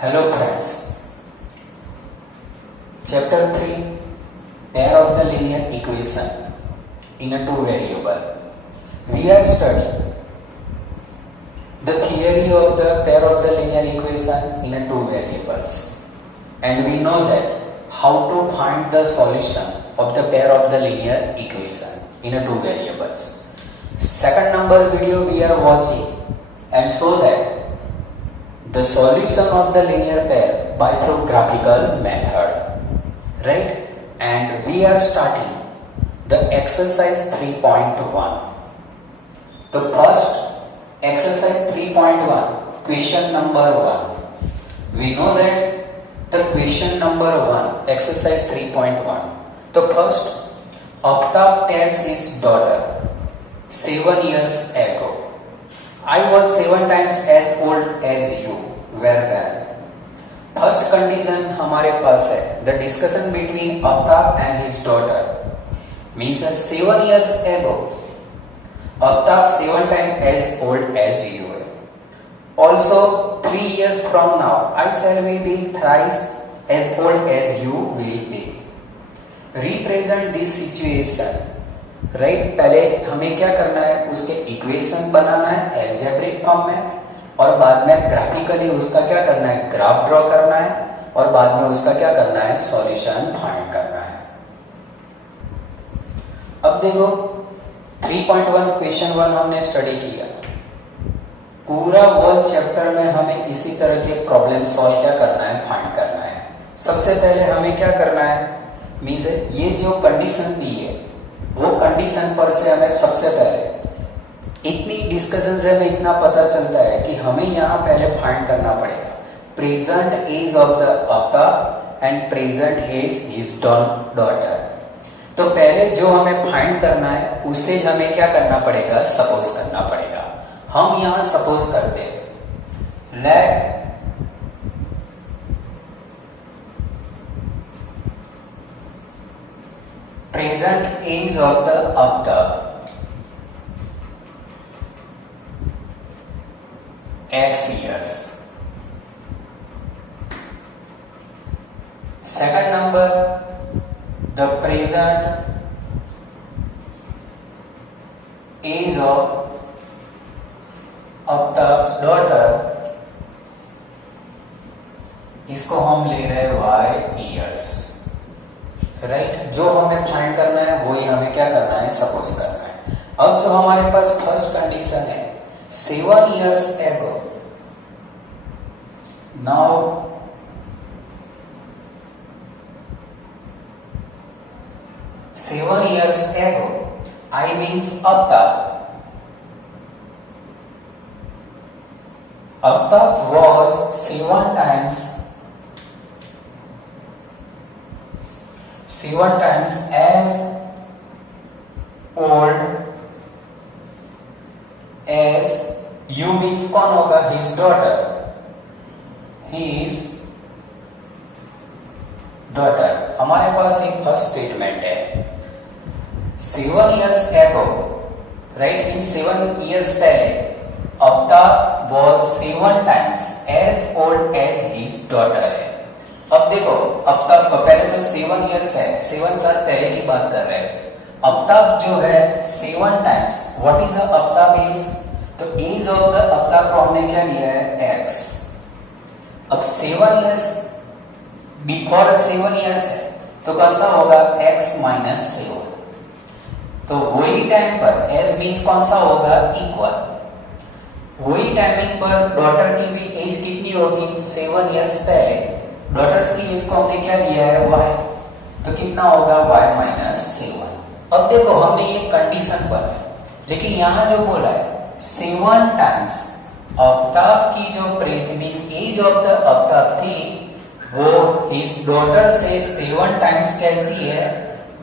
Hello friends, Chapter 3 Pair of the linear equation in a two variable. We are studying the theory of the pair of the linear equation in a two variables, and we know that how to find the solution of the pair of the linear equation in a two variables. Second number video we are watching and show that the solution of the linear pair by through graphical method, right? And we are starting the exercise 3.1. The first exercise 3.1, question number 1. We know that the question number 1, exercise 3.1. The first, Aftab tells his daughter 7 years ago, I was 7 times as old as you were then. First condition हमारे पास है, the discussion between Aftab and his daughter means 7 years ago Aftab 7 times as old as you है. Also 3 years from now I shall be thrice as old as you will be. Represent this situation, right. पहले हमें क्या करना है, उसके equation बनाना है algebraic form में, और बाद में ग्राफिकली उसका क्या करना है, ग्राफ ड्रॉ करना है, और बाद में उसका क्या करना है, सॉल्यूशन फाइंड करना है. अब देखो 3.1 क्वेश्चन 1 हमने स्टडी किया. पूरा वर्ल्ड चैप्टर में हमें इसी तरह के प्रॉब्लम सॉल्व क्या करना है, फाइंड करना है. सबसे पहले हमें क्या करना है, मीन्स ये जो कंडीशन दी है वो कंडीशन पर से हमें सबसे पहले इतनी डिस्कशन से हमें इतना पता चलता है कि हमें यहाँ पहले फाइंड करना पड़ेगा present age of the Aftab and present age his daughter. तो पहले जो हमें फाइंड करना है उसे हमें क्या करना पड़ेगा, सपोज करना पड़ेगा. हम यहाँ सपोज करते हैं, late present age of the Aftab X years. Second number, the present age of Aftab's daughter, इसको हम ले रहे हैं Y years, राइट. जो हमें फाइंड करना है वही हमें क्या करना है, सपोज करना है. अब जो हमारे पास फर्स्ट कंडीशन है 7 years ago, now seven years ago I means Aftab was 7 times as old as you means कौन होगा, his daughter, हमारे पास एक फर्स्ट स्टेटमेंट है 7 years ago, right. Mean 7 years पहले Aftab was 7 times as old as his daughter है. अब देखो आफ्ताब को पहले तो 7 years है, 7 साल पहले की बात कर रहे हैं. आफ्ताब जो है 7 times, what is Aftab age, तो एज ऑफ द आफ्ताब को हमने क्या लिया है, x. अब 7 years बिफोर 7 years है तो कौन सा होगा, x माइनस 7. तो वही टाइम पर s मीन्स कौन सा होगा, इक्वल. वही टाइमिंग पर डॉटर की भी एज कितनी होगी, 7 years पहले. डॉटर्स की इसको हमने क्या लिया है, y, तो कितना होगा, y माइनस 7. अब देखो हमने ये कंडीशन पर है, लेकिन यहाँ जो बोला है 7 टाइम्स आफ्ताब की जो present age of the Aftab थी वो हिज डॉटर से 7 टाइम्स कैसी है,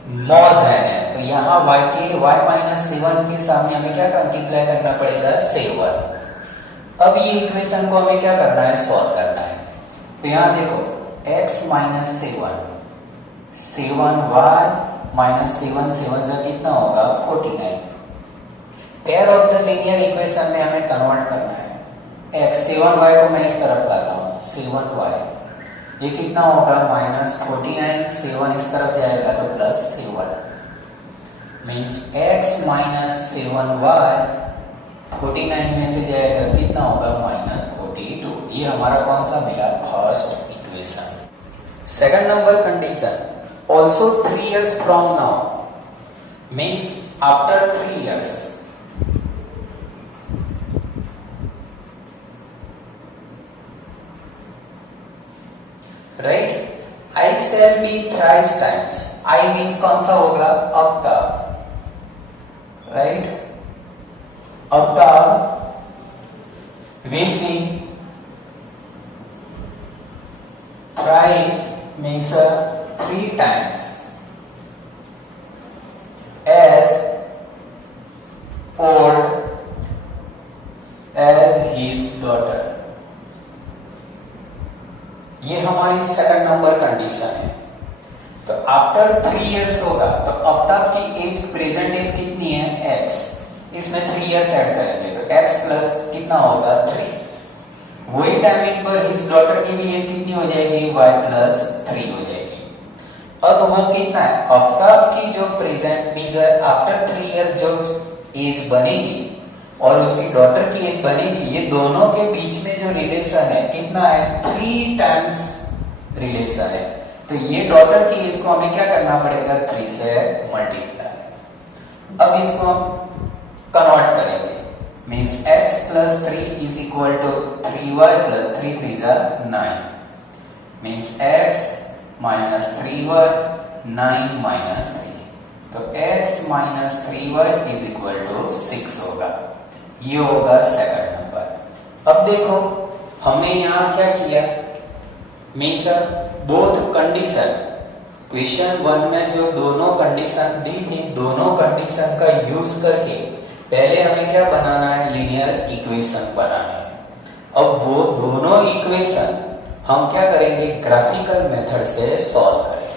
मोर देन है. तो यहाँ y के y माइनस 7 के सामने हमें क्या मल्टीप्लाई करना पड़ेगा, 7. अब ये इक्वेशन को हमें क्या करना है, सॉल्व करना है. तो यहाँ देखो x माइनस 7 y माइनस 7 से कितना होगा, 49. Pair of the linear equation में हमें कन्वर्ट करना है. x 7y को मैं इस तरफ लाता हूँ, 7 7y, ये कितना होगा -49, 7 इस तरफ जाएगा तो +7, मीन्स x माइनस 7y 49 में से जाएगा कितना होगा -42। ये हमारा कौन सा मिला, first equation. Second number condition, also 3 years from now, means after 3 years, right. I shall be thrice times, I means कौन सा होगा, अब तक, राइट। अब तक will be thrice means 3 times as old as his daughter। ये हमारी second number condition है। तो आफ्टर 3 years होगा तो अब तक की एज, प्रेजेंट एज कितनी है, x, इसमें 3 years ऐड करेंगे तो x प्लस कितना होगा 3। वही टाइमिंग पर इस डॉटर की भी एज कितनी हो जाएगी, y प्लस 3 हो जाएगी। अब वो कितना है, अब तक की जो प्रेजेंट मींस आफ्टर 3 years जो एज बनेगी और उसकी डॉटर की एज बनेगी, ये दोनों के बीच में जो रिलेशन है कितना है, 3 टाइम्स रिलेशन है। तो ये डॉटर की एज को हमें क्या करना पड़ेगा, 3 से मल्टीप्लाई। अब इसको हम कन्वर्ट करेंगे, means x plus 3 is equal to 3y plus 3 3 जा 9, means x minus 3y 9 minus 3, तो x minus 3y is equal to 6 होगा। ये होगा सेकंड नंबर। अब देखो हमने यहां क्या किया, मींस बोथ कंडीशन, क्वेश्चन 1 में जो दोनों कंडीशन दी थी, दोनों कंडीशन का यूज करके पहले हमें क्या बनाना है, लीनियर इक्वेशन बनाना है। अब वो दोनों इक्वेशन हम क्या करेंगे, ग्राफिकल मेथड से सॉल्व करेंगे।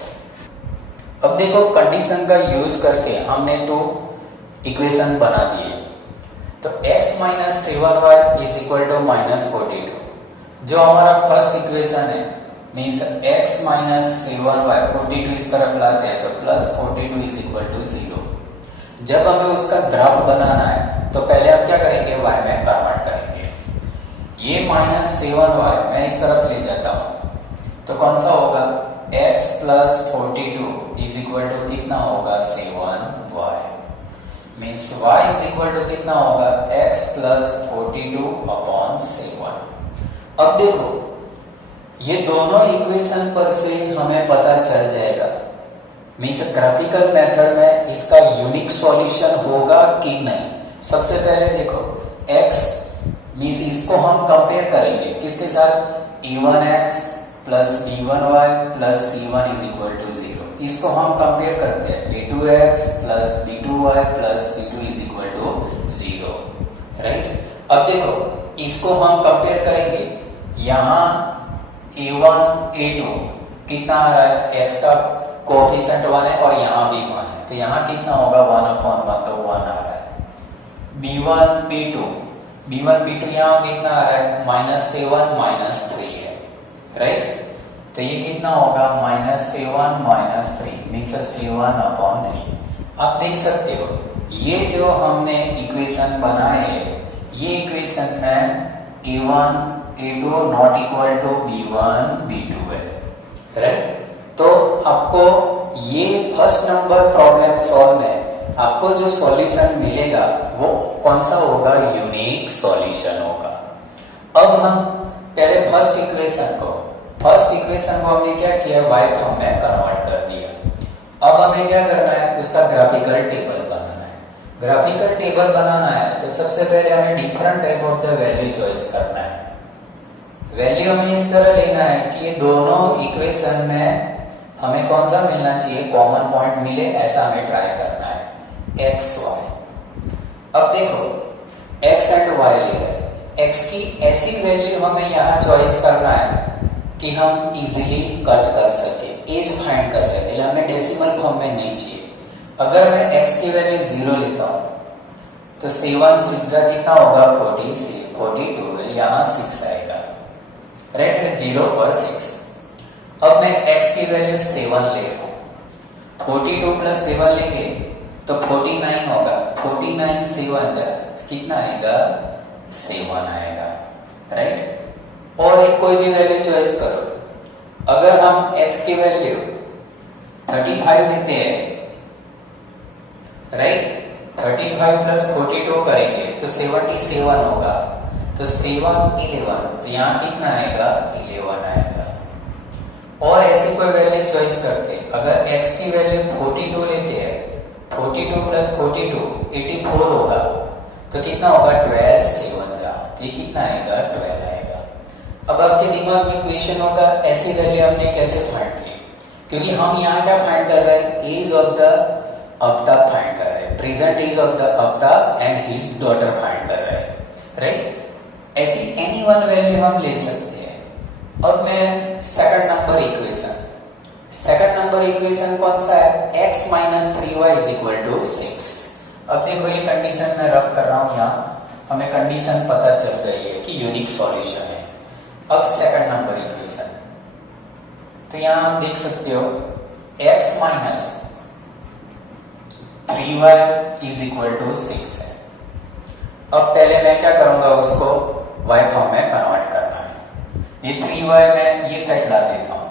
अब देखो कंडीशन का यूज करके हमने 2 इक्वेशन बना दिए। तो x minus 7y is equal to -42, जो हमारा फर्स्ट इक्वेशन है, मीन्स x माइनस 7y 42 इस तरफ लाते हैं तो प्लस 42 इज इक्वल टू 0। जब हमें उसका ग्राफ बनाना है तो पहले हम क्या करेंगे, y में कन्वर्ट करेंगे। ये -7y मैं इस तरफ ले जाता हूं तो कौन सा होगा, x plus 42 is equal to कितना होगा, 7y, means y is equal to कितना होगा, x प्लस 42 अपॉन 7। अब देखो ये दोनों इक्वेशन पर से हमें पता चल जाएगा, मीन्स ग्राफिकल मेथड में इसका यूनिक सॉल्यूशन होगा कि नहीं। सबसे पहले देखो x मीन्स इसको हम कंपेयर करेंगे किसके साथ, a1x plus b1y plus c1 is equal to 0। इसको हम कंपेयर करते हैं a2x plus b2y plus c2 is equal to 0, right. अब देखो इसको हम कंपेयर करेंगे, यहाँ a1 a2 कितना आ रहा है, x का कोएफिशिएंट 1 है और यहाँ भी 1 है, तो यहाँ कितना होगा 1/1, तो 1 आ रहा है। b1 b2 यहाँ कितना आ रहा है, -7 -3 है, राइट। तो ये कितना होगा, -7 -3 मीन्स 7/3। आप देख सकते हो ये जो हमने इक्वेशन बनाए हैं, ये इक्वेशन में a1 a2 not equal to b1 b2 है, राइट। तो आपको ये फर्स्ट नंबर प्रॉब्लम सॉल्व में आपको जो सॉल्यूशन मिलेगा वो कौन सा होगा, यूनिक सॉल्यूशन होगा। अब हम पहले फर्स्ट इक्वेशन को हमने क्या किया, y फॉर्म में कन्वर्ट कर दिया। अब हमें क्या करना है, उसका ग्राफिकल टेबल बनाना है। ग्राफिकल टेबल बनाना है तो सबसे पहले हमें different type of the value choice करना है। वैल्यू हमें इस तरह लेना है कि ये दोनों इक्वेशन में हमें कौन सा मिलना चाहिए, कॉमन पॉइंट मिले, ऐसा हमें ट्राई करना है, x y। अब देखो x एंड y ले रहे हैं, x की ऐसी वैल्यू हमें यहाँ चॉइस करना है कि हम इजीली कट कर सके, एज फाइंड कर रहे हैं, हमें डेसिमल फॉर्म में नहीं चाहिए। अगर मैं x की वैल्यू 0 लेता हूँ तो 7 6 कितना होगा, 42, यहाँ 6 आएगा, राइट, 0 और 6। अब मैं x की वैल्यू 7 ले रहा हूं, 42 प्लस 7 लेंगे तो 49 होगा, 49 7 जा कितना आएगा, 7 आएगा, राइट। और एक कोई भी वैल्यू चॉइस करो, अगर हम x की वैल्यू 35 लेते हैं, राइट, 35 प्लस 42 करेंगे तो 77 होगा, तो 7 11, तो यहाँ कितना आएगा, 11 आएगा। और ऐसे कोई वैल्यू चॉइस करते हैं, अगर x की वैल्यू 42 लेते हैं, 42 प्लस 42 84 होगा, तो कितना होगा, 12 7 जा, तो ये कितना आएगा, 12 आएगा। अब आपके दिमाग में क्वेश्चन होगा ऐसी वैल्यू हमने कैसे फाइंड की, क्योंकि हम यहाँ क्या फाइंड कर रहे हैं, एज ऑफ द अब्ताब फाइंड कर रहे हैं, प्रेजेंट एज ऑफ द अब्ताब एंड हिज डॉटर फाइंड कर रहे हैं, राइट। ऐसी एनी वन वैल्यू हम ले सकते हैं। अब मैं second number equation, second number equation कौन सा है, x minus 3y is equal to 6। अब देखो ये कंडीशन मैं रख कर रहा हूं, यहाँ हमें कंडीशन पता चल गई है कि यूनिक सॉल्यूशन है। अब सेकंड नंबर इक्वेशन, तो यहाँ आप देख सकते हो x minus 3y is equal to 6 है। अब पहले मैं क्या करूंगा, उसको y फॉर्म में कन्वर्ट करना है। ये 3y मैं ये साइड ला देता हूं,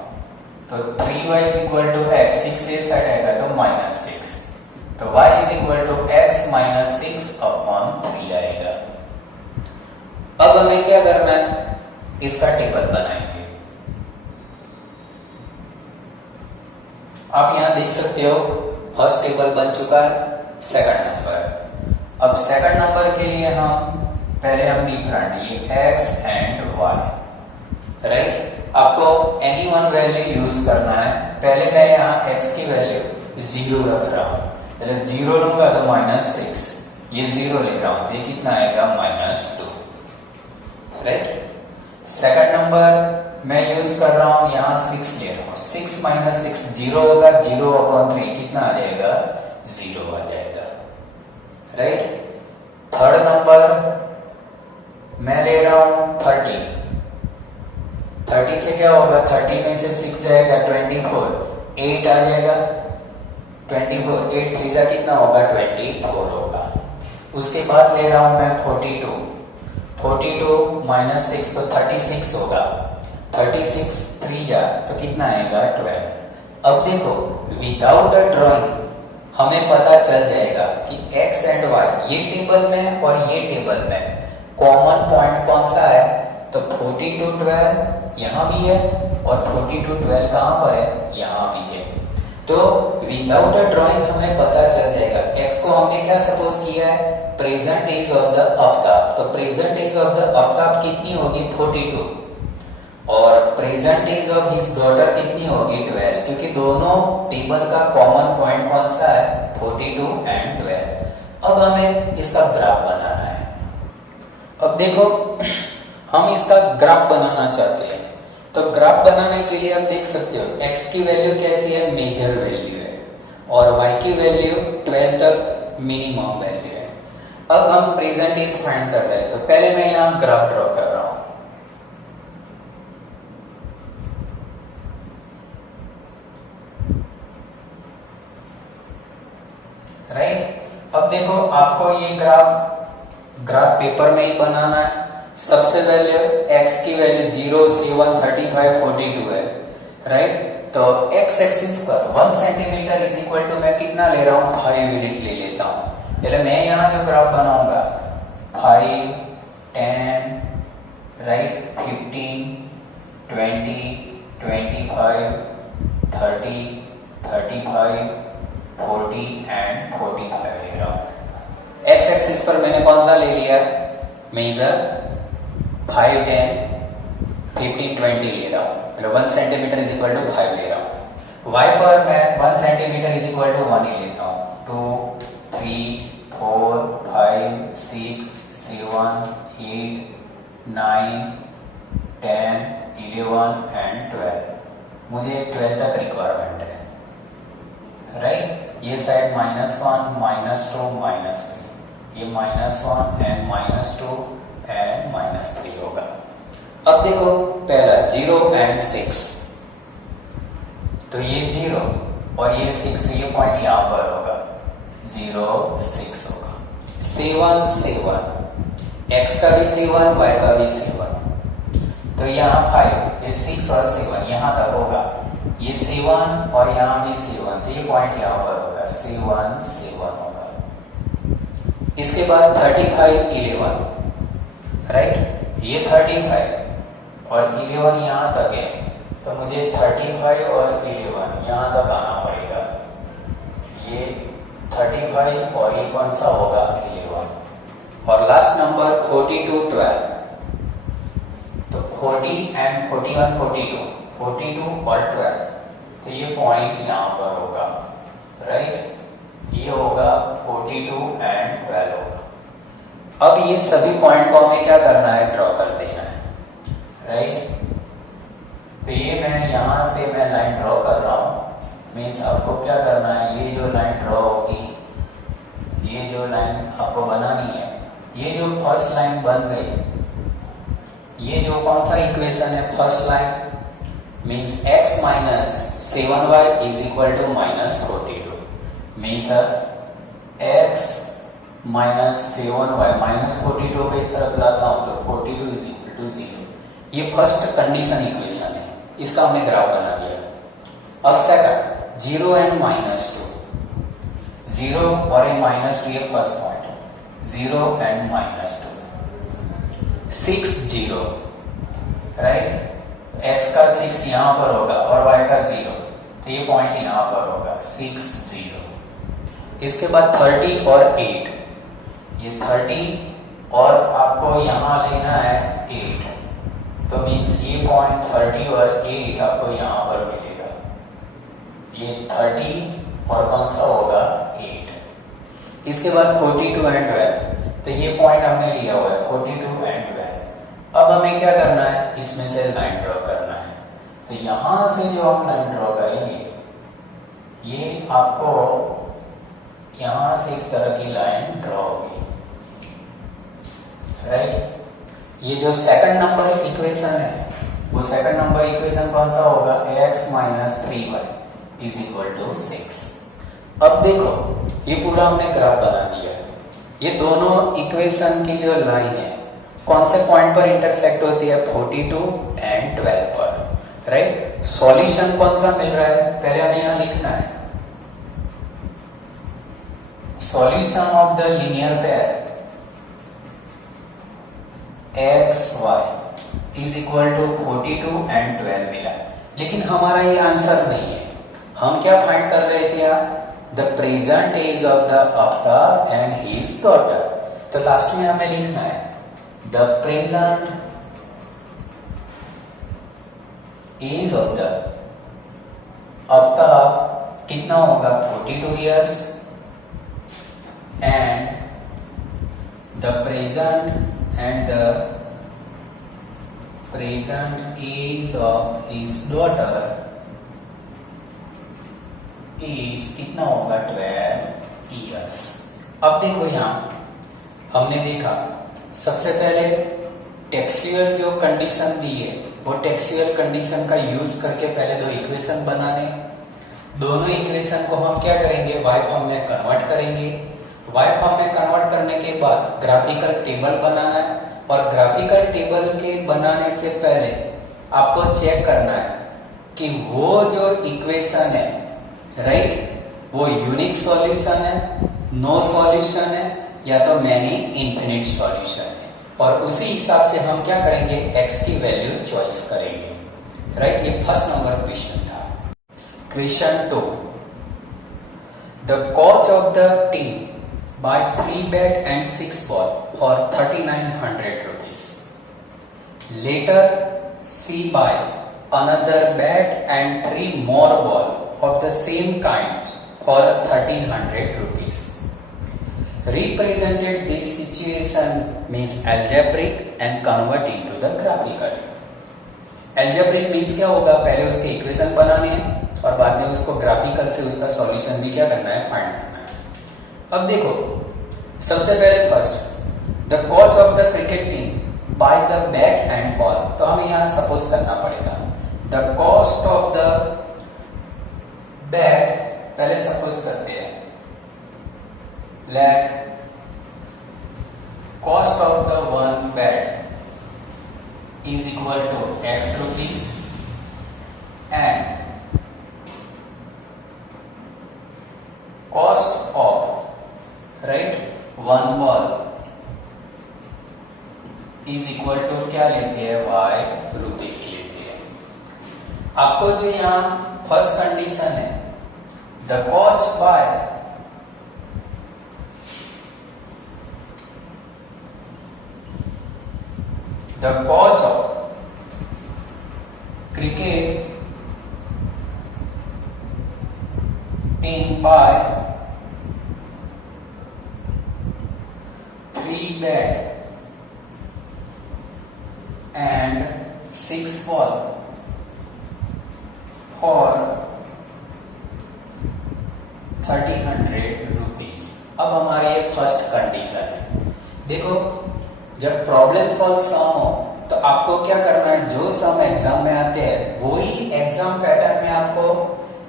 तो 3y is equal to x, 6 से साइड आएगा तो माइनस 6, तो y is equal to x minus 6 upon 3 आएगा। अब हमें क्या करना है, इसका टेबल बनाएंगे। आप यहां देख सकते हो फर्स्ट टेबल बन चुका है, सेकंड नंबर। अब सेकंड नंबर के लिए हम पहले हम डिफरेंट ये x एंड y, राइट। आपको एनी वन वैल्यू यूज करना है। पहले मैं यहाँ x की वैल्यू 0 रख रहा हूँ, पहले 0 लूंगा तो माइनस 6, ये 0 ले रहा हूँ, ये कितना आएगा, माइनस 2, राइट। सेकंड नंबर मैं यूज कर रहा हूँ, यहाँ 6 ले रहा हूँ, 6 माइनस 6 0 होगा, 0 अपॉन 3 कितना आ जाएगा, 0 आ जाएगा, राइट। थर्ड नंबर मैं ले रहा हूँ 30, 30 से क्या होगा, 30 में से 6 जाएगा 24, 8 आ जाएगा, 24, 8 3 जा कितना होगा, 24 होगा। उसके बाद ले रहा हूँ मैं 42, 42 माइनस 6 तो 36 होगा, 36 3 जा तो कितना आएगा, 12। अब देखो विदाउट अ ड्राइंग हमें पता चल जाएगा कि x एंड y ये टेबल में और ये टेबल में कॉमन पॉइंट कौन सा है, तो 42 12 यहाँ भी है और 42 12 कहाँ पर है, यहाँ भी है। तो विदाउट अ ड्राइंग हमें पता चल जाएगा, x को हमने क्या सपोज किया है, present age of the Aftab, तो present age of the Aftab कितनी होगी, 42, और present age of his daughter कितनी होगी, 12, क्योंकि दोनों टेबल का कॉमन पॉइंट कौन सा है, 42 एंड 12। अब हमें इसका ग्राफ बनाना है। अब देखो हम इसका ग्राफ बनाना चाहते हैं, तो ग्राफ बनाने के लिए हम देख सकते हो x की वैल्यू कैसी है, मेजर वैल्यू है, और y की वैल्यू 12 तक मिनिमम वैल्यू है। अब हम प्रेजेंट एज फाइंड कर रहे हैं, तो पहले मैं यहाँ ग्राफ ड्रॉ कर रहा हूं, राइट। अब देखो आपको ये ग्राफ पेपर में ही बनाना है। सबसे पहले x की वैल्यू 0 7 35 42 है, राइट। तो x एक्सिस पर 1 सेंटीमीटर इज इक्वल टू मैं कितना ले रहा हूँ, 5 यूनिट ले लेता हूँ। पहले मैं यहाँ जो ग्राफ बनाऊंगा 5 10 राइट 15 20 25 30 35 40 एंड 45 ले रहा हूँ। x एक्सिस पर मैंने कौन सा ले लिया, मेजर 5 10 15 20 ले रहा हूँ, मतलब 1 सेंटीमीटर इज इक्वल टू 5 ले रहा हूँ। y पर मैं 1 सेंटीमीटर इज इक्वल टू 1 ही लेता हूँ, 2 3 4 5 6 7 8 9 10 11 एंड 12। मुझे 12 तक रिक्वायरमेंट है, राइट। ये साइड -1 -2 -3, ये -1 एंड -2 एंड -3 होगा। अब देखो पहला 0 एंड 6, तो ये 0 और ये 6, तो ये पॉइंट यहां पर होगा, 0 6 होगा। 7 7, x का भी 7, y का भी 7, तो यहाँ 5, ये 6 और 7 यहाँ तक होगा, ये 7 और यहाँ भी 7, तो ये पॉइंट यहाँ पर होगा, 7 7 होगा। इसके बाद 35 11, राइट, ये 35 और 11 यहाँ तक है, तो मुझे 35 और 11 यहाँ तक आना पड़ेगा। ये 35 और ये कौन सा होगा, 11, और लास्ट नंबर 42 12, तो 40 एंड 41 42, 42 और 12, तो ये पॉइंट यहाँ पर होगा, राइट, ये होगा 42 एंड 12 होगा। अब ये सभी पॉइंट को हमें क्या करना है, ड्रॉ कर देना है, राइट। तो ये मैं यहाँ से मैं लाइन ड्रॉ कर रहा हूँ, मीन्स आपको क्या करना है, ये जो लाइन ड्रॉ होगी, ये जो लाइन आपको बनानी है, ये जो फर्स्ट लाइन बन गई, ये जो कौन सा इक्वेशन है, first line, means x minus 7y is equal to minus 42, means x minus 7y minus 42 को इस तरफ लाता हूं तो 42 इज इक्वल टू 0। ये फर्स्ट कंडीशन इक्वेशन है, इसका हमने ग्राफ बना दिया। अब सेकंड 0 एंड माइनस 2, 0 और ये माइनस 2, ये फर्स्ट पॉइंट है, 0 एंड माइनस 2, 6 0, राइट, x का 6 यहाँ पर होगा और y का 0, तो ये पॉइंट यहाँ पर होगा, 6 0। इसके बाद 30 और 8, ये 30 और आपको यहाँ लेना है 8, तो मीन्स ये पॉइंट 30 और 8 आपको यहाँ पर मिलेगा, ये 30 और कौन सा होगा, 8। इसके बाद 42 एंड 12, तो ये पॉइंट हमने लिया हुआ है 42 एंड 12। अब हमें क्या करना है, इसमें से लाइन ड्रॉ करना है, तो यहां से जो हम लाइन ड्रॉ करेंगे, ये आपको यहां से इस तरह की लाइन ड्रॉ होगी, राइट। ये जो सेकंड नंबर इक्वेशन है, वो सेकंड नंबर इक्वेशन कौन सा होगा, x minus 3y is equal to 6। अब देखो ये पूरा हमने ग्राफ बना दिया है, ये दोनों इक्वेशन की जो लाइन है कौन से पॉइंट पर इंटरसेक्ट होती है, 42 एंड 12 पर, राइट। सॉल्यूशन कौन सा मिल रहा है, पहले हमें यहां लिखना है, solution of the linear pair x y is equal to 42 and 12 मिला, लेकिन हमारा ये आंसर नहीं है। हम क्या फाइंड कर रहे थे, the present age of the Avtar and his daughter, तो लास्ट में हमें लिखना है the present age of the avatar कितना होगा, 42 years, and the present age of his daughter is कितना होगा, 12 years। अब देखो यहां हमने देखा सबसे पहले टेक्सुअल जो कंडीशन दी है, वो टेक्सुअल कंडीशन का यूज करके पहले दो इक्वेशन बनाने, दोनों इक्वेशन को हम क्या करेंगे, y फॉर्म में कन्वर्ट करेंगे। y फॉर्म में कन्वर्ट करने के बाद ग्राफिकल टेबल बनाना है, और ग्राफिकल टेबल के बनाने से पहले आपको चेक करना है कि वो जो इक्वेशन है, राइट, वो यूनिक सॉल्यूशन है, नो सॉल्यूशन है, या तो मैनी इनफिनिट सॉल्यूशन है, और उसी हिसाब से हम क्या करेंगे, x की वैल्यू चॉइस करेंगे, राइट। ये फर्स्ट नंबर क्वेश्चन था। Question 2, the coach of the team buy 3 bat and 6 ball for 3900 rupees, later she buy another bat and 3 more ball of the same kind for 1300 rupees. Represented this situation means algebraic and convert into the graphical। algebraic means क्या होगा, पहले उसके equation बनाने हैं और बाद में उसको ग्राफिकल से उसका सॉल्यूशन भी क्या करना है, फाइंड करना है। अब देखो सबसे पहले first, the coach of the cricket team by the bat and ball, तो हमें यहाँ सपोज करना पड़ेगा the cost of the bat, पहले सपोज करते हैं let cost of the one bat is equal to x rupees and cost of right one ball is equal to क्या लेते हैं y rupees लेते हैं। आपको जो यहाँ फर्स्ट कंडीशन है the cost by the cost of cricket team by 3 bat and 6 ball for 3000 rupees। अब हमारी ये फर्स्ट कंडीशन है। देखो जब प्रॉब्लम सॉल्व सम हो तो आपको क्या करना है, जो सम एग्जाम में आते हैं वही एग्जाम पैटर्न में आपको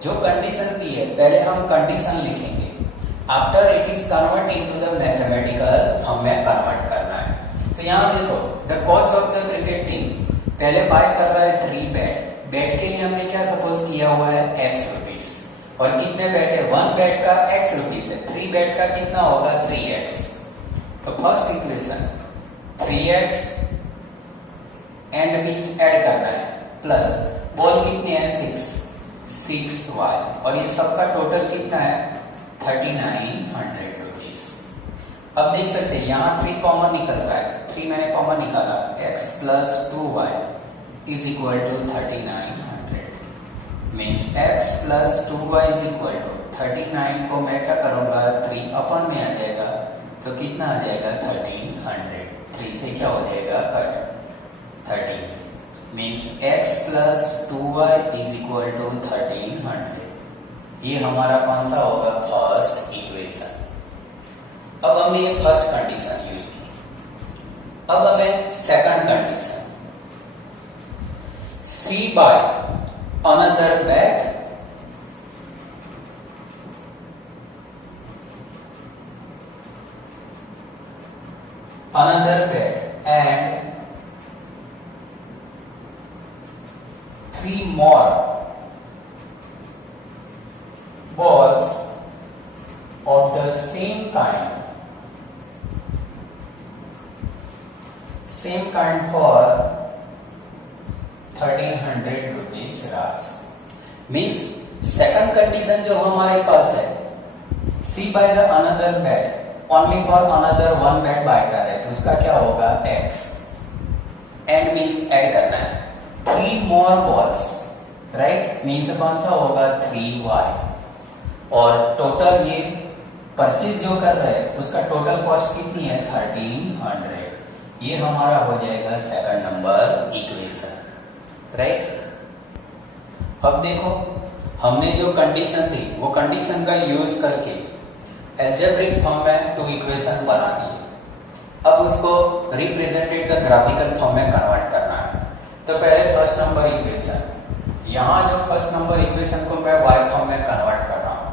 जो कंडीशन दी है पहले हम कंडीशन लिखेंगे, after it is convert into the mathematical हमें कन्वर्ट करना है। तो यहाँ देखो the cost of the cricket team पहले बाय कर रहा है 3 बैट, बैट के लिए हमने क्या सपोज किया हुआ है x रुपीस, और कितने बैट है 1 बैट का x रुपीस है, 3 बैट का कितना होगा 3x। तो first equation 3x and means add करना है प्लस बॉल कितने हैं 6y, और ये सबका टोटल कितना है 3900 रुपीस। अब देख सकते हैं यहाँ 3 कॉमन निकल रहा है, 3 मैंने कॉमन निकाला, x plus 2y is equal to 3900 means x plus 2y is equal to 39 को मैं क्या करूंगा 3 अपन में आ जाएगा, तो कितना आ जाएगा 1300, 3 से क्या हो जाएगा कट 13 से, मीन्स x plus 2y is equal to 1300। ये हमारा कौन सा होगा फर्स्ट इक्वेशन। अब हमने ये फर्स्ट कंडीशन यूज की, अब हमें second condition C by another bat and 3 more balls of the same kind for 1300 rupees रास। मीन्स सेकंड कंडीशन जो हमारे पास है C by the another bat only for another one bat buy कर रहे हैं, तो उसका क्या होगा x and मीन्स ऐड करना है 3 more balls राइट, मीन्स कौन सा होगा 3y, और टोटल ये परचेज जो कर रहे हैं उसका टोटल कॉस्ट कितनी है 1300। ये हमारा हो जाएगा सेकंड नंबर इक्वेशन राइट। अब देखो हमने जो कंडीशन थी वो कंडीशन का यूज करके एल्जेब्रिक फॉर्म में 2 इक्वेशन बना दिए। अब उसको रिप्रेजेंटेड द ग्राफिकल फॉर्म में कन्वर्ट करना है। तो पहले फर्स्ट नंबर इक्वेशन, यहाँ जो फर्स्ट नंबर इक्वेशन को मैं y फॉर्म में कन्वर्ट कर रहा हूँ,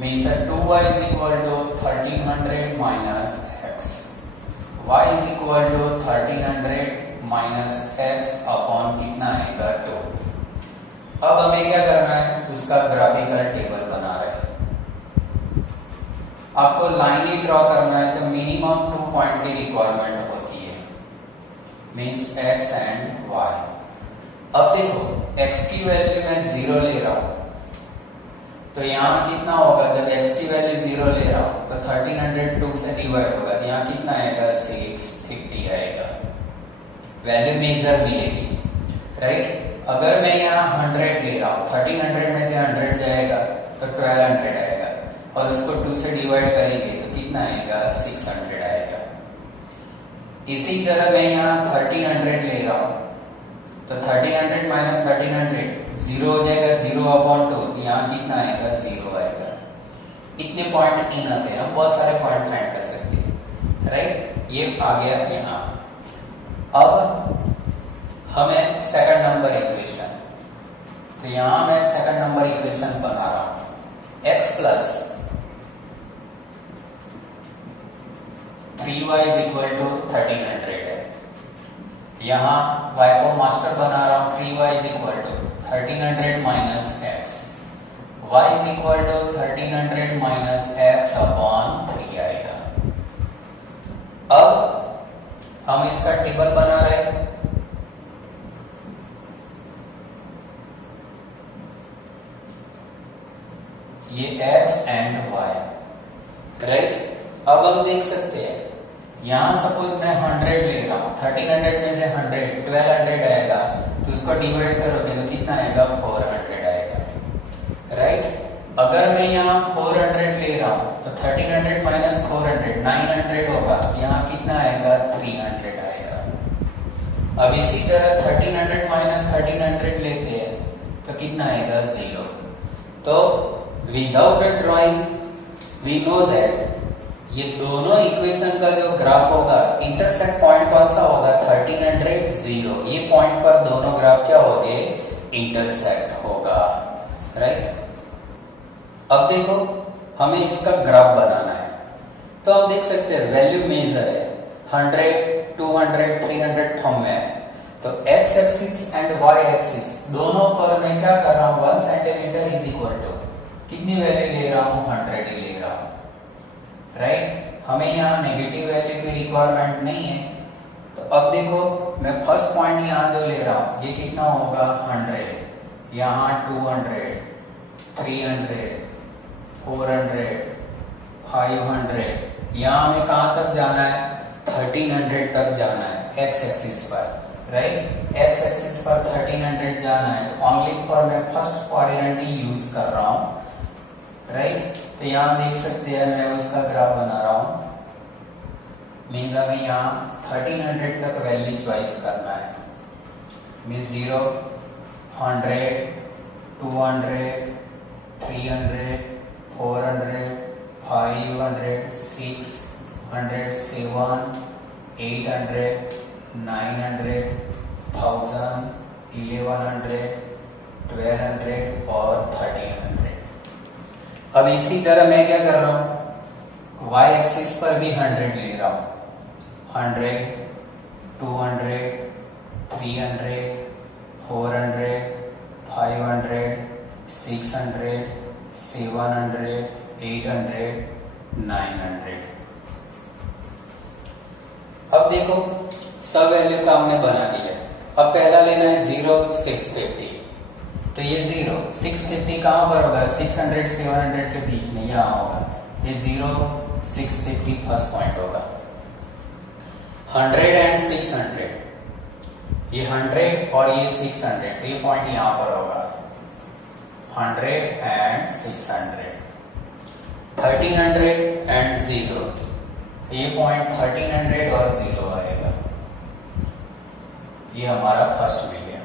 means 2y is equal to 1300 minus x, y is equal to 1300 minus x upon कितना आएगा 2। अब हमें क्या करना है, उसका ग्राफिकल टेबल बना रहे हैं। आपको लाइन ही ड्रॉ करना है, तो मिनिमम 2 पॉइंट की रिक्वायरमेंट होती है, मीन्स x एंड y। अब देखो x की वैल्यू मैं 0 ले रहा हूं, तो यहाँ कितना होगा, जब x की वैल्यू 0 ले रहा हूं तो 1300 2 से डिवाइड होगा, तो यहाँ कितना आएगा 650 आएगा, वैल्यू मेजर मिलेगी राइट। अगर मैं यहाँ 100 ले रहा हूँ, 1300 में से 100 जाएगा तो 1200 आएगा, और उसको 2 से डिवाइड करेंगे तो कितना आएगा 600 आएगा। इसी तरह मैं यहाँ 1300 ले रहा हूँ, तो 1300 माइनस 1300 0 हो जाएगा, 0 अपॉन 2, तो यहाँ कितना आएगा 0 आएगा। इतने पॉइंट इनफ है, हम बहुत सारे पॉइंट फाइंड कर सकते हैं राइट। ये आ गया यहाँ। अब हमें सेकंड नंबर इक्वेशन, तो यहां मैं सेकंड नंबर इक्वेशन बना रहा हूं। x plus 3y is equal to 1300 है। यहां y को मास्टर बना रहा हूं। 3y is equal to 1300 minus x, y is equal to 1300 minus x upon 3 आएगा। अब हम इसका टेबल बना रहे हैं। ये x एंड y, राइट। अब हम देख सकते हैं यहां सपोज मैं 100 ले रहा हूं, 1300 में से 100 1200 आएगा, तो उसको डिवाइड करोगे तो कितना आएगा? 400 आएगा, राइट। अगर मैं यहाँ 400 ले रहा हूं तो 1300 माइनस 400 900 होगा, यहाँ कितना आएगा? 300 आएगा। अब इसी तरह 1300 माइनस 1300 लेते हैं तो कितना आएगा? 0। तो without a drawing we know that ये दोनों इक्वेशन का जो ग्राफ होगा, इंटरसेक्ट पॉइंट कौन सा होगा? 1300 0। ये पॉइंट पर दोनों ग्राफ क्या होंगे? इंटरसेक्ट होगा, राइट। अब देखो हमें इसका ग्राफ बनाना है, तो हम देख सकते हैं वैल्यू मेजर है 100 200 300 थंब में है, तो x axis and y axis दोनों पर मैं क्या कर रहा हूं? 1 सेंटीमीटर इज इक्वल टू कितनी वैल्यू ले रहा हूं? 100 ही ले रहा हूं, राइट। हमें यहाँ नेगेटिव वैल्यू की रिक्वायरमेंट नहीं है। तो अब देखो मैं फर्स्ट पॉइंट यहाँ जो ले रहा हूं ये कितना होगा? 100, यहाँ 200 300 400 500, यहाँ हमें कहाँ तक जाना है? 1300 तक जाना है x एक्सिस पर, राइट। x एक्सिस पर 1300 जाना है, तो ओनली फॉर मैं फर्स्ट क्वाड्रेंट ही यूज कर रहा हूँ, राइट। तो यहाँ देख सकते हैं मैं उसका ग्राफ बना रहा हूँ। मीन्स हमें यहाँ 1300 तक वैल्यू चॉइस करना है। मीन्स 0 100 200 300 400 500 600 7 800 900 1000 1100 1200 और 1300। अब इसी तरह मैं क्या कर रहा हूं? y एक्सिस पर भी 100 ले रहा हूं। 100 200 300 400 500 600 700 800 900। अब देखो सब वैल्यू का हमने बना दिया। अब पहला लेना है 0 650, तो ये 0 650 कहाँ पर होगा? 600 700 के बीच में यहाँ होगा। ये 0 650 फर्स्ट पॉइंट होगा। 100 एंड 600, ये 100 और ये 600, तो ये पॉइंट यहाँ पर होगा। 100 एंड 600 1300 एंड 0, ये पॉइंट 1300 और 0 आएगा। ये हमारा फर्स्ट में गया।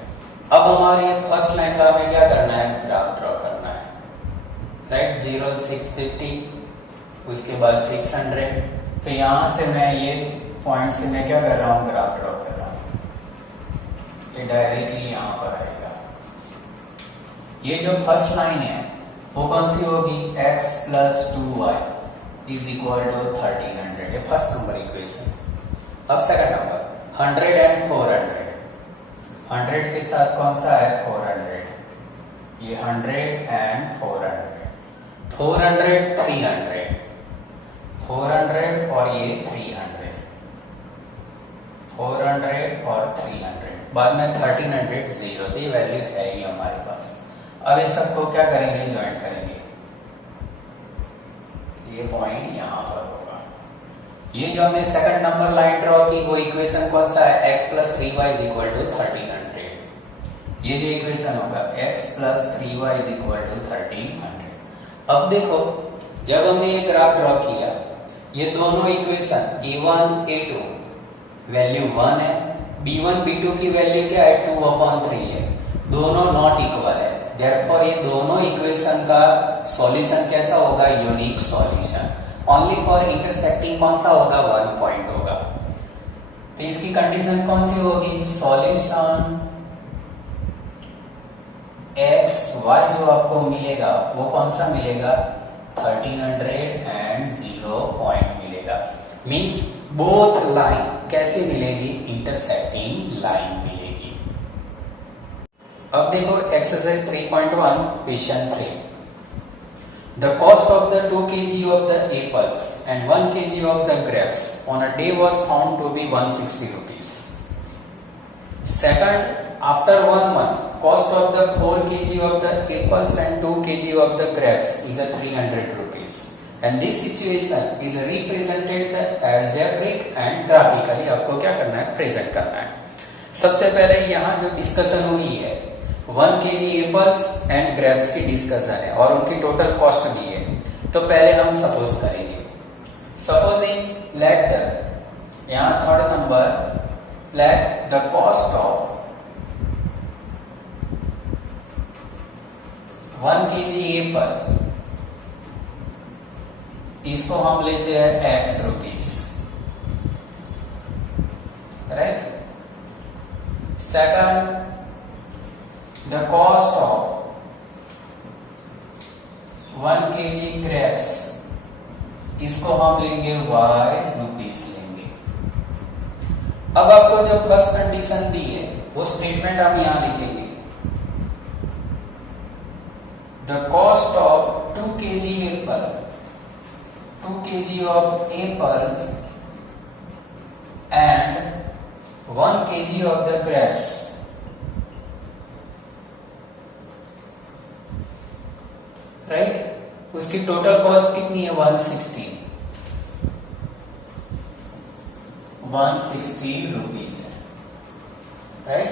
अब हमारे फर्स्ट लाइन का हमें क्या करना है? ग्राफ ड्रॉ करना है, राइट। 0 650 उसके बाद 600, तो यहां से मैं ये पॉइंट से मैं क्या कर रहा हूं? ग्राफ ड्रॉ कर रहा हूं। ये डायरेक्टली यहां पर आएगा। ये जो फर्स्ट लाइन है वो कौन सी होगी? x plus 2y is equal to 1300, ये फर्स्ट नंबर इक्वेशन। अब सेकंड नंबर 100 एंड 400, 100 के साथ कौन सा है? 400, ये 100 एंड 400 400 300 400 और ये 300 400 और 300, बाद में 1300 0, तो ये वैल्यू है ही हमारे पास। अब ये सबको क्या करेंगे? ज्वाइन करेंगे। ये पॉइंट यहाँ पर होगा। ये जो हमने सेकंड नंबर लाइन ड्रॉ की वो इक्वेशन कौन सा है? x plus 3y is equal to 1300। ये जो इक्वेशन होगा x plus 3y is equal to 1300। अब देखो जब हमने ये ग्राफ ड्रॉ किया, ये दोनों इक्वेशन a1 a2 वैल्यू 1 है, b1 b2 की वैल्यू क्या है? 2/3 है, दोनों नॉट इक्वल है। देयरफॉर ये दोनों इक्वेशन का सॉल्यूशन कैसा होगा? Unique solution. Only for intersecting कौन सा होगा? 1 पॉइंट होगा। तो इसकी कंडीशन कौन सी होगी? सॉल्यूशन एक्स वाई जो आपको मिलेगा वो कौन सा मिलेगा? 1300 एंड 0 पॉइंट मिलेगा। मींस बोथ लाइन कैसे मिलेगी? इंटरसेक्टिंग लाइन मिलेगी। अब देखो exercise 3.1 question 3। The cost of the 2 kg of the apples and 1 kg of the grapes on a day was found to be 160 rupees. Second, after 1 month, cost of the 4 kg of the apples and 2 kg of the grapes is a 300 rupees. And this situation is represented the algebraic and graphically. आपको क्या करना है? Present करना है। सबसे पहले यहाँ जो डिस्कशन हुई है 1 kg एप्पल्स एंड ग्रेप्स की डिस्कशन है और उनकी टोटल कॉस्ट भी है। तो पहले हम सपोज करेंगे, सपोजिंग लेट द, यहाँ third number, let the cost of 1 kg Apple, इसको हम लेते हैं x rupees, right. Second, the cost of 1 kg grapes, इसको हम लेंगे y रुपीस लेंगे। अब आपको जो फर्स्ट कंडीशन दी है वो स्टेटमेंट हम यहां लिखेंगे, the cost of 2 kg apple, 2 kg of apples and 1 kg of the grapes, right. उसकी टोटल कॉस्ट कितनी है? 160 रुपीस है, राइट।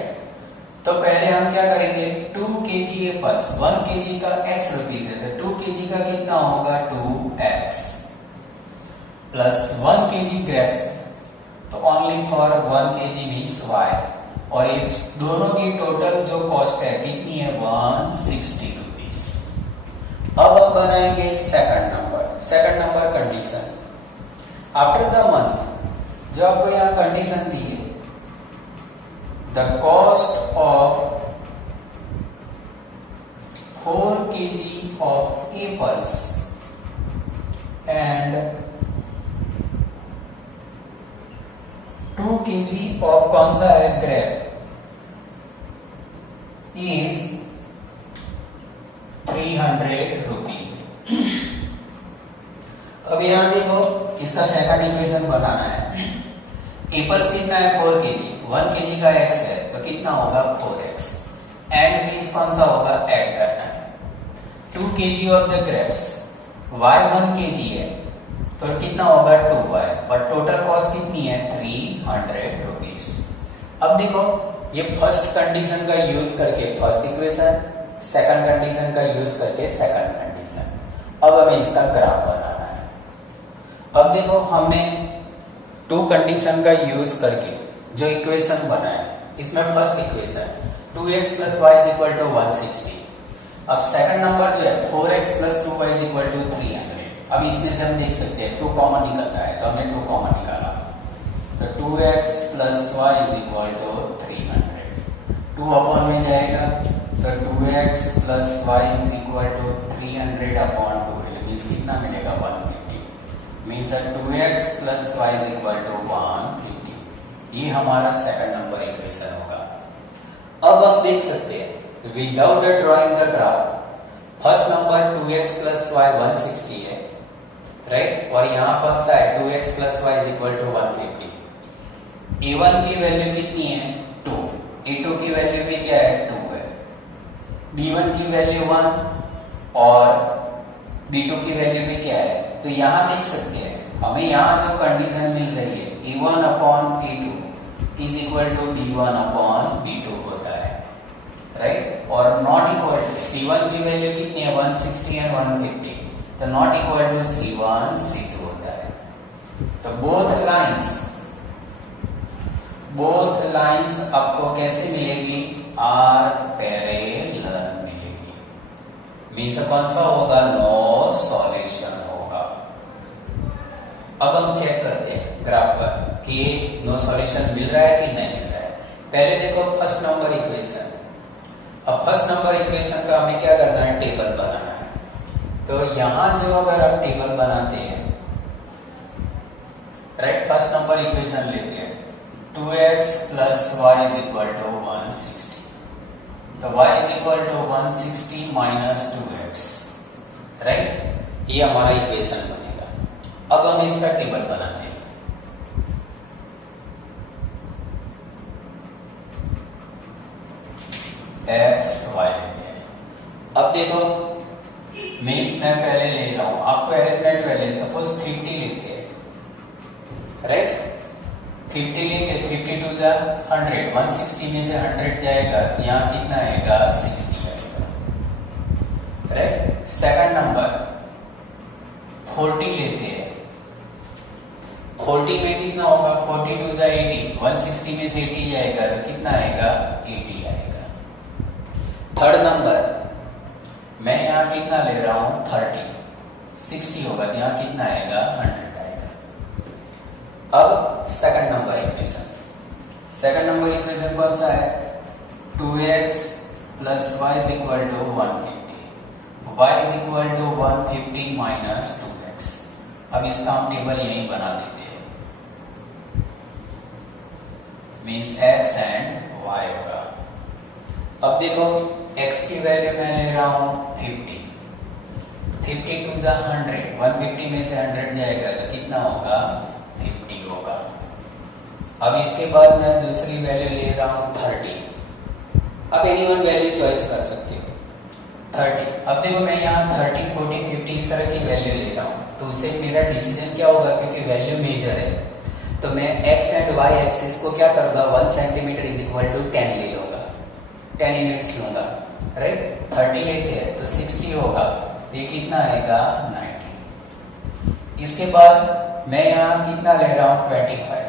तो पहले हम क्या करेंगे, 2 kg एप्पल्स, 1 kg का x रुपीस है, तो 2 kg का कितना होगा? 2x प्लस 1 kg ग्रेप्स, तो only for 1 kg means y, और ये दोनों की टोटल जो कॉस्ट है कितनी है? 160 रुपीस। अब हम बनाएंगे second number condition. After the month, जो आपको यहाँ कंडीशन दी है, the cost of 4 kg of apples and 2 kg of कौन सा है? Grape, is 300 rupees. अब यहां देखो, इसका सेकंड इक्वेशन बनाना है। एप्पल्स कितना है? 4 kg, 1 kg का x है तो कितना होगा? 4x। एंड मींस कौन सा होगा? ऐड करना है। 2 kg of the grapes, y 1 kg है तो कितना होगा? 2y, और टोटल कॉस्ट कितनी है? 300 रुपीज। अब देखो, ये फर्स्ट कंडीशन का यूज करके फर्स्ट इक्वेशन, सेकंड कंडीशन का यूज करके सेकंड कंडीशन। अब हमें इसका ग्राफ बनाना है। अब देखो, हमने 2 कंडीशन का यूज करके जो इक्वेशन बनाया, इसमें first equation 2x plus y is equal to 160। अब सेकंड नंबर जो है 4x plus 2y is equal to 300। अब इसमें से हम देख सकते हैं 2 कॉमन निकलता है, तो हमने 2 कॉमन निकाला, तो 2x plus y is equal to 300। 2 upon में जाएगा तो 2x plus y is equal to 300 upon 2, means कितना मिलेगा? 150। Means 2x plus y is equal to 150। ये हमारा सेकंड नंबर इक्वेशन होगा। अब आप देख सकते हैं without drawing the graph, first number 2x plus y 160 है, राइट, और यहाँ कौन सा है? 2x plus y is equal to 150। a1 की वैल्यू कितनी है? 2, a2 की वैल्यू भी क्या है? 2 है, b1 की वैल्यू 1 और b2 की वैल्यू भी क्या है? तो यहाँ देख सकते हैं हमें यहाँ जो कंडीशन मिल रही है, a1 upon a2 is equal to b1 upon b2 होता है, राइट, और नॉट इक्वल टू c1 की वैल्यू कितनी है? 160 एंड 150, तो not equal to c1 c2 होता है। तो बोथ लाइंस आपको कैसे मिलेगी? आर पैरेलल मिलेगी। मीन्स कौन सा होगा? नो सॉल्यूशन होगा। अब हम चेक करते हैं ग्राफ पर। कि नो सॉल्यूशन मिल रहा है कि नहीं मिल रहा है। पहले देखो फर्स्ट नंबर इक्वेशन। अब फर्स्ट नंबर इक्वेशन का हमें क्या करना है, टेबल बनाना है। तो यहाँ जो अगर आप टेबल बनाते हैं, राइट, फर्स्ट नंबर इक्वेशन लेते हैं 2x plus y is equal to 160, तो y is equal to 160 minus 2x, right, ये हमारा इक्वेशन बनेगा। अब हम इसका टेबल बनाते हैं। x y, अब देखो मैं इसमें पहले ले रहा हूं, आपको अरेंजमेंट वैल्यू सपोज 50 लेते हैं, राइट, 50 लेंगे, 52 जा 100, 160 में से 100 जाएगा तो यहाँ कितना आएगा, 60 आएगा, राइट। सेकंड नंबर 40 लेते हैं, 40 में कितना होगा, 42 जा 80, 160 में से 80 जाएगा तो कितना आएगा, 80 आएगा। थर्ड नंबर मैं यहाँ कितना ले रहा हूँ, 30, 60 होगा तो यहाँ कितना आएगा, 100 आएगा। अब second number equation, second number equation कौन सा है, 2x plus y is equal to 150, y is equal to 150 minus 2x। अब इसका हम टेबल यहीं बना देते हैं, मीन्स x एंड y होगा। अब देखो x की वैल्यू मैं ले रहा हूँ 50, 52 जा 100, 150 में से 100 जाएगा तो कितना होगा, 50 होगा। अब इसके बाद मैं दूसरी वैल्यू ले रहा हूँ 30, अब एनीवन वैल्यू चॉइस कर सकते हो 30। अब देखो मैं यहाँ 30, 40, 50 इस तरह की वैल्यू ले रहा हूँ, तो उससे मेरा डिसीजन क्या होगा, क्योंकि वैल्यू मेजर है तो मैं x एंड y एक्सिस को क्या करूँगा, 1 सेंटीमीटर इज इक्वल टू 10 ले लूँगा, 10 यूनिट्स लूँगा, राइट। 30 लेते हैं तो 60 होगा, तो ये कितना आएगा, 90। इसके बाद मैं यहाँ कितना ले रहा हूँ, 25,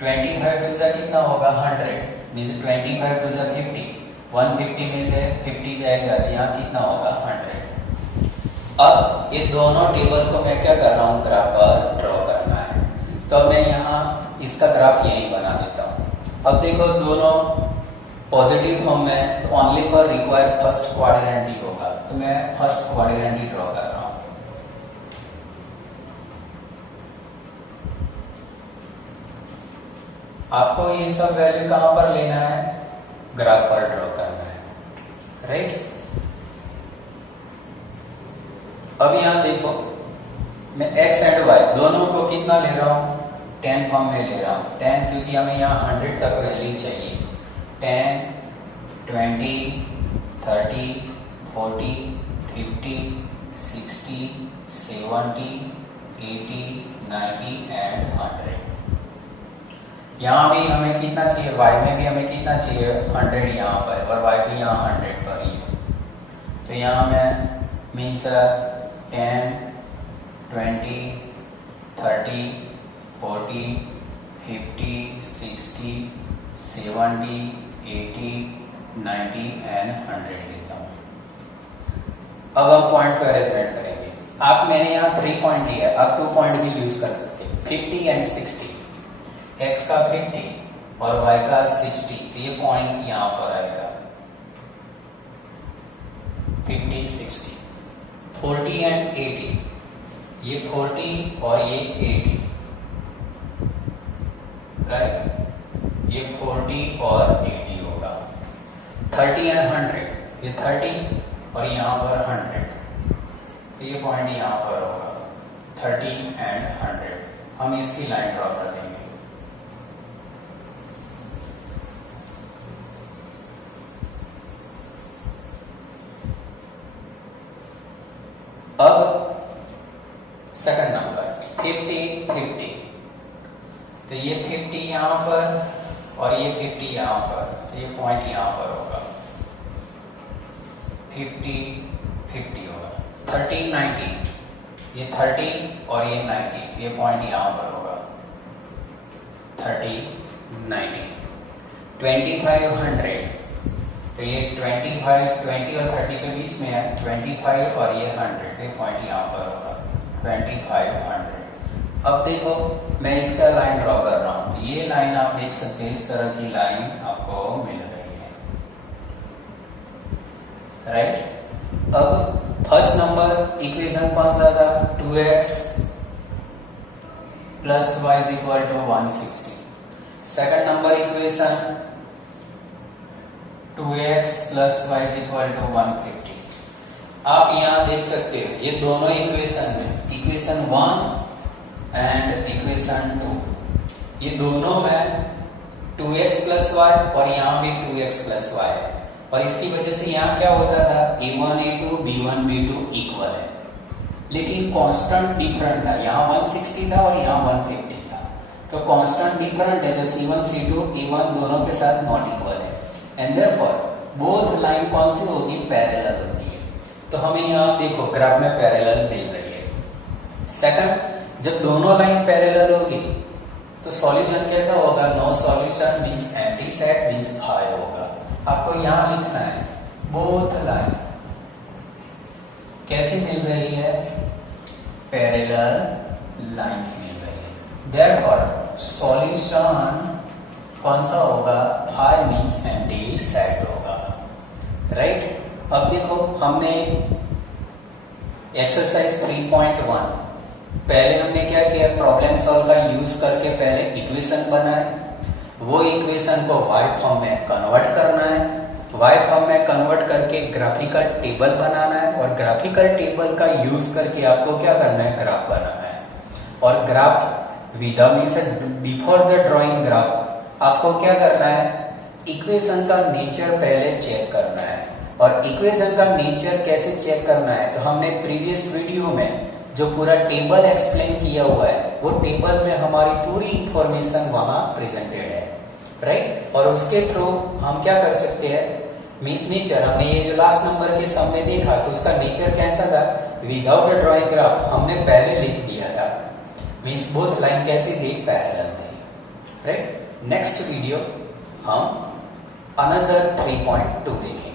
25 टू सा कितना होगा, 100, मीन्स 25 टू सा 50, 150 में से 50 जाएगा तो यहाँ कितना होगा, 100। अब ये दोनों टेबल को मैं क्या कर रहा हूँ, ग्राफ पर ड्रॉ करना है, तो मैं यहाँ इसका ग्राफ यही बना देता हूँ। अब देखो दोनों पॉजिटिव फॉर्म में, तो only for require first quadrant ही होगा, तो मैं फर्स्ट क्वाड्रेंट ही ड्रॉ कर रहा हूँ। आपको ये सब वैल्यू कहाँ पर लेना है, ग्राफ पर ड्रॉ करना है, राइट। अब यहाँ देखो मैं x एंड y दोनों को कितना ले रहा हूँ, 10 फॉर्म में ले रहा हूँ, 10 क्योंकि हमें यहाँ 100 तक वैल्यू चाहिए, 10, 20, 30, 40, 50, 60, 70, 80, 90 एंड 100। यहाँ भी हमें कितना चाहिए, y में भी हमें कितना चाहिए, 100 यहाँ पर, और y भी यहाँ 100 पर ही है। तो यहाँ मैं मीन्स 10, 20, 30, 40, 50, 60, 70, 80, 90 एंड 100 लेता हूँ। अब हम पॉइंट पर अरेंजमेंट करेंगे। आप मैंने यहाँ 3 पॉइंट लिया, आप 2 पॉइंट भी यूज कर सकते हैं, 50 एंड 60, x का 50 और y का 60, तो ये पॉइंट यहाँ पर आएगा 50, 60, 40 एंड 80, ये 40 और ये 80, राइट, ये 40 और 80 होगा। 30 एंड 100, ये 30 और यहाँ पर 100, तो ये पॉइंट यहाँ पर होगा 30 एंड 100। हम इसकी लाइन ड्रॉ कर देंगे। अब सेकंड नंबर 50, 50, तो ये 50 यहाँ पर और ये 50 यहाँ पर, तो ये पॉइंट यहाँ पर होगा 50, 50 होगा। 30, 90, ये 30 और ये 90, ये पॉइंट यहाँ पर होगा 30, 90। 25, 100, तो ये 25, 20 और 30 के बीच में है, 25 और ये 100, ये पॉइंट यहाँ पर होगा 25, 100। अब देखो मैं इसका लाइन ड्रॉ कर रहा हूं, तो ये लाइन आप देख सकते हैं, इस तरह की लाइन आपको मिल रही है, राइट। अब फर्स्ट नंबर इक्वेशन कौन सा था, 2x plus y is equal to 160। Second number equation 2x plus y is equal to 150। आप यहां देख सकते हो ये दोनों इक्वेशन में, इक्वेशन 1 एंड इक्वेशन 2, ये दोनों में 2x प्लस वाई और यहाँ भी 2x प्लस वाई है, और इसकी वजह से यहाँ क्या होता था, a1 a2 b1 b2 equal है, लेकिन कांस्टेंट डिफरेंट था, यहाँ 160 था और यहाँ 150 था, तो कांस्टेंट डिफरेंट है, तो c1 c2 a1 दोनों के साथ नॉट इक्वल है, एंड देयरफॉर बोथ लाइन कौन सी होगी, पैरेलल होती है। तो हमें यहाँ देखो ग्राफ में पैरेलल मिल रही है। सेकंड, जब दोनों लाइन पैरेलल होगी तो सॉल्यूशन कैसा होगा, no solution means empty set means phi होगा। आपको यहां लिखना है बोथ लाइन कैसे मिल रही है, पैरेलल लाइंस मिल रही है, देयरफॉर सॉल्यूशन कौन सा होगा, फाई मींस एंटी सेट होगा, राइट। अब देखो हमने एक्सरसाइज 3.1 पहले हमने क्या किया, प्रॉब्लम सॉल्व का यूज करके पहले इक्वेशन बनाए, वो इक्वेशन को वाई फॉर्म में कन्वर्ट करना है, वाई फॉर्म में कन्वर्ट करके ग्राफिकल टेबल बनाना है, और ग्राफिकल टेबल का यूज करके आपको क्या करना है, ग्राफ बनाना है। और graph without before the drawing graph आपको क्या करना है, इक्वेशन का नेचर पहले चेक करना है। और इक्वेशन का नेचर कैसे चेक करना है, तो हमने प्रीवियस वीडियो में जो पूरा टेबल एक्सप्लेन किया हुआ है, वो टेबल में हमारी पूरी इंफॉर्मेशन वहां प्रेजेंटेड है, राइट। और उसके थ्रू हम क्या कर सकते हैं, मींस नेचर, हमने ये जो लास्ट नंबर के सामने देखा कि उसका नेचर कैसा था, विदाउट अ ड्राइंग ग्राफ हमने पहले लिख दिया था, मींस बोथ लाइन कैसी थी, पैरेलल थी, राइट। नेक्स्ट वीडियो हम अनदर 3.2 देखेंगे।